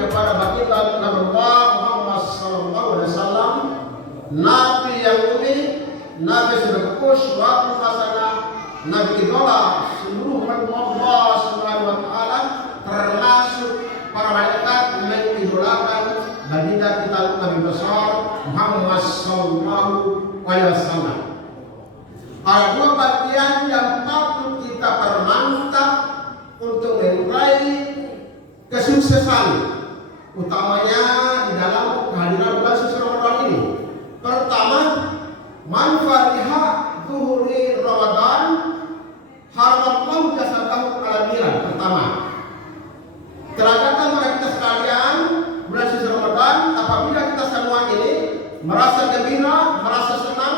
kepada baginda Nabi Muhammad SAW, Nabi yang unik, Nabi sudah uswatun hasanah, Nabi idola seluruh umat Allah Subhanahu wa taala, termasuk para malaikat mengidolakan baginda kita Nabi besar Muhammad SAW. Ada dua bagian yang patut kita permantap untuk meraih kesuksesan, utamanya di dalam kehadiran bulan suci Ramadan ini. Pertama, manfaatnya zuhuri Ramadan haramallahu jasadahu alamiran. Pertama, terangkan kepada kita sekalian, bulan suci Ramadan apabila kita semua ini merasa gembira, merasa senang,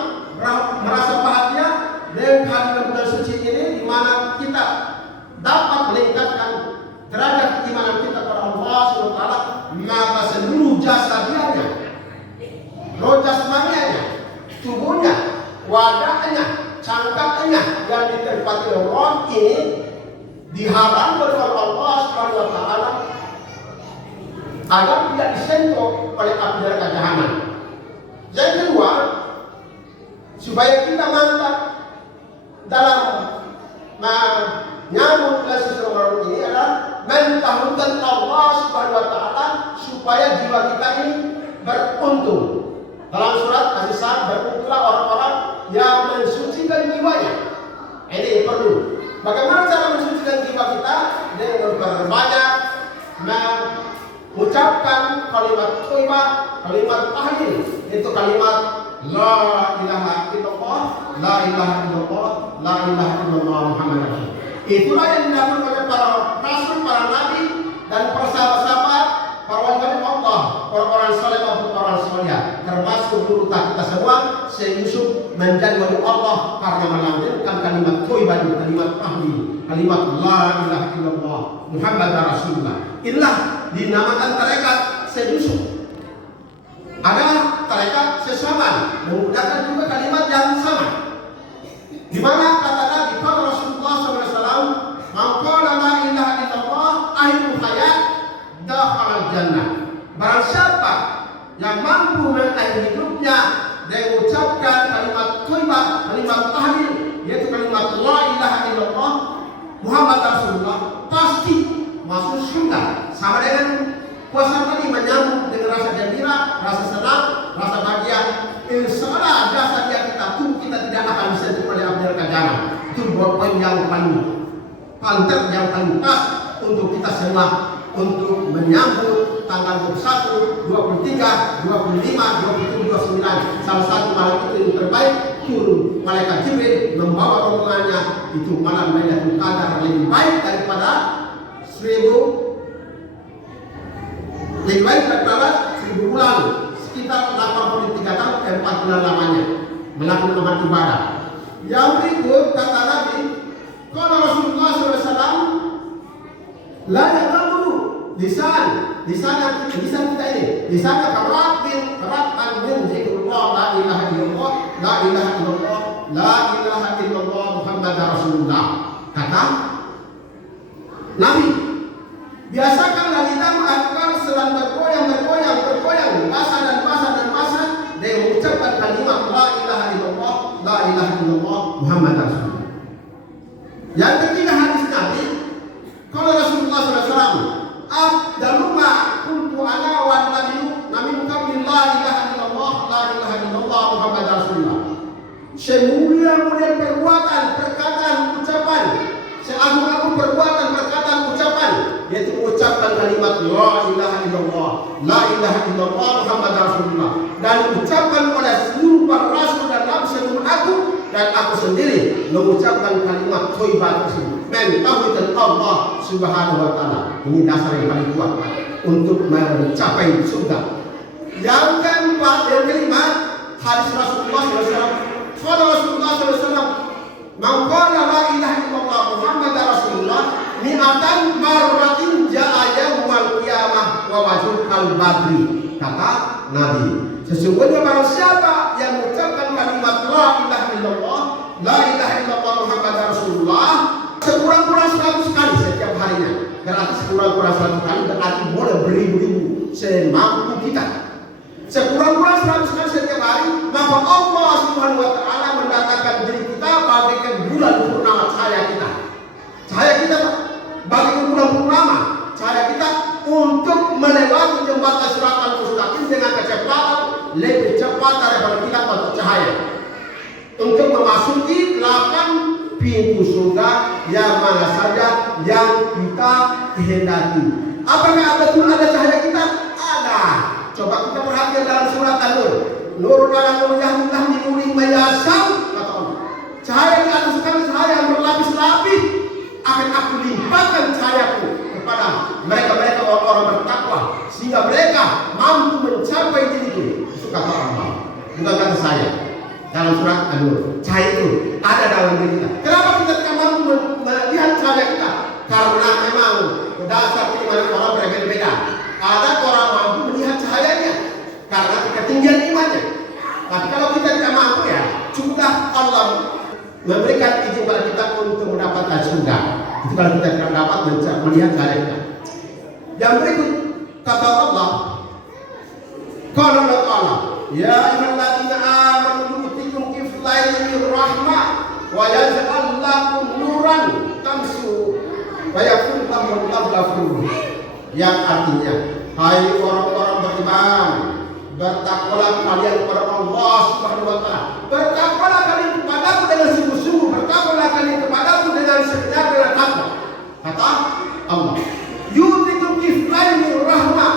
merasa bahagia dengan kehadiran bulan suci ini, di mana kita dapat meningkatkan derajat keimanan kita kepada Allah Subhanahu wa taala, maka seluruh jasadianya, roh jasmanianya, tubuhnya, wadahnya, cangkaknya yang ditempati roh ini diharamkan oleh Allah Subhanahu wa taala agar tidak disentuh oleh api neraka jahanam. Yang kedua, supaya kita mantap dalam menyambut bulan suci Ramadan ini adalah mentahunkan Allah Subhanahu wa taala supaya jiwa kita ini beruntung. Dalam surat Al-Isra, beruntunglah orang-orang yang mensucikan jiwanya. Ini perlu. Bagaimana cara mensucikan jiwa kita? Dengan berbanyak mengucapkan kalimat thayyibah, kalimat tahlil, itu kalimat la ilaha illallah, la ilaha illallah, la ilaha illallah Muhammadur Rasul. Itulah yang dilakukan oleh para rasul, para nabi, dan para sahabat-sahabat, para wali Allah, orang-orang saleh maupun orang saleh, termasuk guru kita semua. Syekh Yusuf menjadi wali Allah karena melanggengkan kalimat thayyibah, kalimat tahlil, kalimat la ilaha illallah Muhammadur Rasulullah. Inilah dinamakan tarekat Syekh Yusuf. Ada tarekat sesama menggunakan juga kalimat yang sama, di mana kata Nabi Rasulullah SAW, "Maqala la ilaha illallah akhirul hayat dakhala jannah." Barang siapa yang mampu mengakhiri hidupnya dengan mengucapkan kalimat thayyibah, kalimat tahlil, yaitu kalimat la ilaha illallah Muhammad Rasulullah, pasti masuk surga. Sama dengan puasa tadi, menyambut dengan rasa gembira, rasa senang, rasa bahagia. Insyaallah jasa dia kita tuh kita tidak akan disentuh oleh api neraka jahanam. Itu poin yang paling pantas, yang paling pas untuk kita semua untuk menyambut tanggal 21, 23, 25, 27, 29. Salah satu malam itu yang terbaik, turun malaikat Jibril membawa rombongannya. Itu malam Lailatul Qadar lebih baik daripada 1000 bulan, sekitar 83 tahun, 4 bulan lamanya melakukan amal ibadah. Yang berikut kata Nabi, kalau Rasulullah SAW, la yaqulu lisan kita ini, lisannya kerat min zikrullah, la ilaha illallah, la ilaha illallah, la ilaha illallah Muhammad Rasulullah. Kata Nabi, biasakanlah kita melakukan selang bergoyang, basah dengan mengucapkan kalimat la ilaha illallah, la ilaha illallah Muhammad Rasulullah. Yang ketiga hadis Nabi, kalau Rasulullah SAW, "Afdaluma kuntu ana wa nabiyyu min la ilaha illallah, la ilaha illallah Muhammad Rasulullah." Semulia-mulia perbuatan, perkataan, ucapan, seagung-agung perbuatan, perkataan, ucapan, yaitu mengucapkan kalimat la ilaha illallah, la ilaha illallah Muhammad Rasulullah, dan diucapkan oleh seluruh para rasul dan nabi sebelum aku, dan aku sendiri mengucapkan kalimat thayyibah tersebut, mentauhidkan Allah Subhanahu wa taala. Ini dasar yang paling kuat untuk mencapai surga. Yang keempat, yang kelima, hadis Rasulullah SAW. Kalau Rasulullah SAW, "Man qala la ilaha illallah Muhammad Rasulullah mi'atan marratin ja'a yaumal qiyamah wa wajhul badri." Kata Nabi, sesungguhnya barang siapa yang mengucapkan kalimat la ilaha illallah, la ilaha illallah Muhammad Rasulullah sekurang-kurang 100 kali setiap harinya, berarti sekurang-kurang 100 kali berarti boleh beribu-ribu semampu kita. Sekurang-kurang 100 kali setiap hari, maka Allah Subhanahu wa Ta'ala mendatangkan diri kita bagaikan bulan purnama cahaya kita. Cahaya kita bagaikan bulan purnama cahaya kita untuk melewati jembatan Siratal Mustaqim dengan kecepatan lebih cepat daripada kita pada cahaya. Untuk memasuki 8 pintu surga yang mana saja yang kita kehendaki. Apakah betul ada cahaya kita? Ada. Coba kita perhatikan dalam surat An-Nur. Nur ala nuriyahillah minuri mayasam, kata Allah. Cahaya di atas kami cahaya yang berlapis-lapis akan aku limpahkan cahayaku kepada mereka-mereka orang-orang bertakwa sehingga mereka mampu mencapai diriku. Itu kata Allah, bukan kata saya. Dalam surat An-Nur, cahaya itu ada dalam diri kita. Kenapa kita tidak mampu melihat cahaya kita? Karena memang dasar keimanan orang berbeda-beda. Ada orang mampu melihat cahayanya karena ketinggian imannya. Tapi kalau kita tidak mampu, ya cukuplah Allah memberikan izin kepada kita untuk mendapatkan surga. Itu kalau kita tidak dapat melihat cahaya kita. Yang berikut kata Allah, qala Allah, ya ayyuhalladzina amanu yutikum kiflayn min rahmah wa yaj'al lakum nuran tamsu wa yakun lakum tadlafun. Yang artinya, hai orang-orang beriman, bertakwalah kalian kepada Allah Subhanahu wa Ta'ala. Bertakwalah kalian kepadaku dengan sungguh-sungguh, bertakwalah kalian kepadaku dengan sebenar dengan takwa. Kata Allah, yutikum kiflayn min rahmah.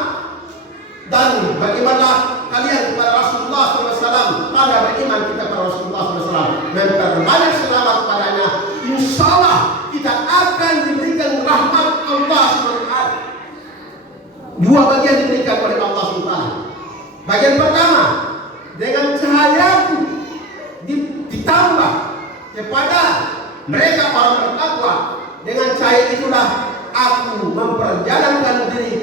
Dan bagaimana kalian kepada Rasulullah SAW, pada beriman kita kepada Rasulullah SAW, memperbanyak selamat padanya, insya Allah kita akan diberikan rahmat Allah SWT. Dua bagian diberikan oleh Allah SWT. Bagian pertama, dengan cahayaku ditambah kepada mereka orang bertakwa. Dengan cahaya itulah aku memperjalankan diri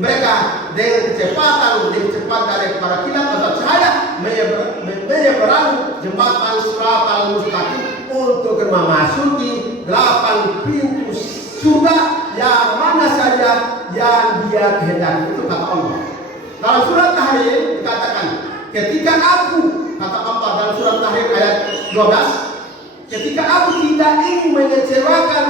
mereka dengan kecepatan lebih cepat daripada kilat atau cahaya menyeberangi jembatan Siratal Mustaqim untuk memasuki 8 pintu surga yang mana saja yang dia kehendaki. Itu kata Allah. Dalam surat Tahrim dikatakan, ketika aku, kata Allah dalam surat Tahrim ayat 12, ketika aku tidak ingin mengecewakan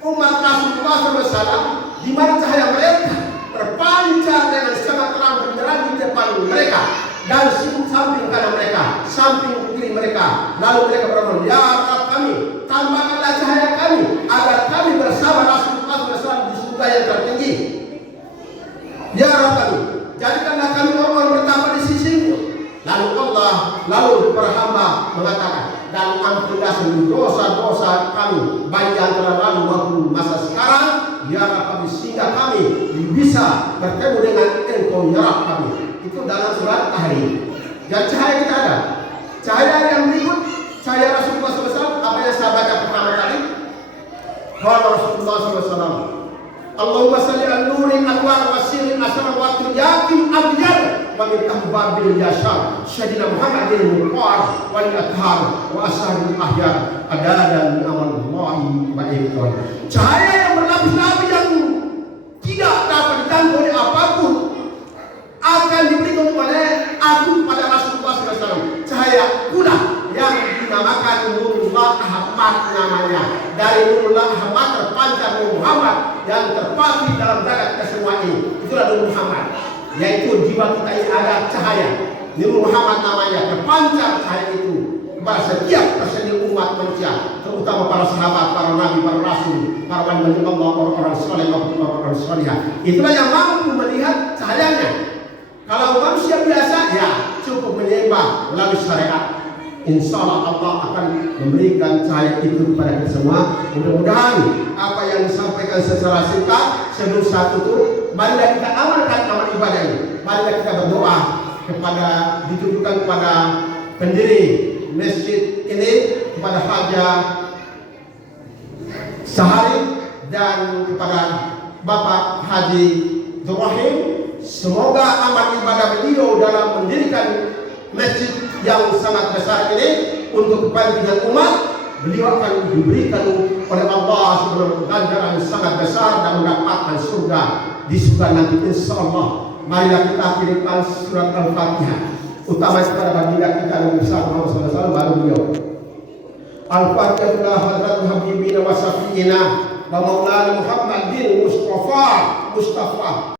umat Rasulullah SAW, di mana cahaya mereka terpancar dengan sangat terang benderang di depan mereka dan samping kanan mereka, samping kiri mereka. Lalu mereka berkata, ya Rabb kami, tambahkanlah cahaya kami agar kami bersama Rasulullah SAW di surga yang tertinggi. Ya Rabb kami, jadikanlah kami orang bertakwa di sisimu. Lalu para hamba mengatakan, dan ampunilah seluruh dosa-dosa kami, baik yang telah lalu maupun masa sekarang. Ya Rabb kami, sehingga kami bisa bertemu dengan Engkau ya Rabb kami. Itu dalam surat Tahrim. Dan cahaya kita ada. Cahaya yang berikut, cahaya Rasulullah SAW. Apa yang saya baca pertama kali? Kalau Rasulullah SAW, Allahumma salli al-nuri al-anwar wa sirri asrar wa yakin abyad wa min ahbabil yashar Sayyidina Muhammadin al-Muqar wal athar wa asharul ahyar adadan min amallahi wa ikhwan. Cahaya yang berlapis-lapis yang tidak dapat ditanggung oleh apapun akan diberikan oleh aku pada Rasulullah SAW. Cahaya pula yang dinamakan Nurullah Ahmad namanya. Dari Nurullah Ahmad terpancar Nur Muhammad yang terpatri dalam dada kita semua ini. Itulah Nur Muhammad, yaitu jiwa kita ini ada cahaya. Nur Muhammad namanya, terpancar cahaya itu kepada setiap personil umat manusia, terutama para sahabat, para nabi, para rasul, para wali Allah, orang-orang saleh, orang-orang salihah. Itulah yang mampu melihat cahayanya. Kalau manusia biasa, ya cukup menyembah melalui syariat. Insya Allah Allah akan memberikan cahaya itu kepada kita semua. Mudah-mudahan apa yang disampaikan secara singkat sebelum satu itu, marilah kita amalkan amal ibadah ini. Marilah kita berdoa kepada, ditujukan kepada pendiri masjid ini, kepada Haja Sahari dan kepada Bapak Haji Ibrahim. Semoga amal ibadah beliau dalam mendirikan masjid yang sangat besar ini untuk kepentingan umat, beliau akan diberikan oleh Allah Subhanahu ganjaran yang sangat besar dan mendapatkan surga di surga nanti insyaallah. Marilah kita kirimkan surat Al-Fatihah utama kepada baginda kita Nabi Muhammad SAW baru beliau. Al-Fatihah hadrat habibina wa syafiina wa maulana Muhammadin Mustafa